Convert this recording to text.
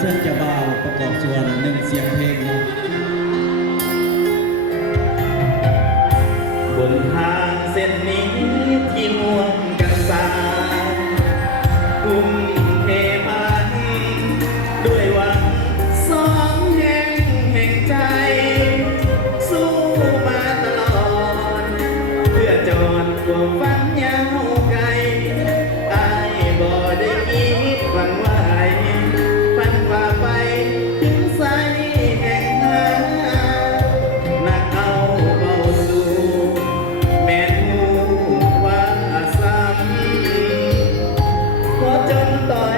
เชิญเจ้าบ่าวประกอบส่วนหนึ่งเสียงเพลงนะบนทางเส้นนี้ที่ห่วงกันสายกุมเทมันด้วยหวังสองแห่งใจสู้มาตลอดเพื่อจอดความฝันยาวไกลอายบ่ได้คิดหวั่นไหวฝันว่าไปถึงสายแห่งหานักเอาเบาสู่แม่นหูว่าซ้ำขอจนต่อย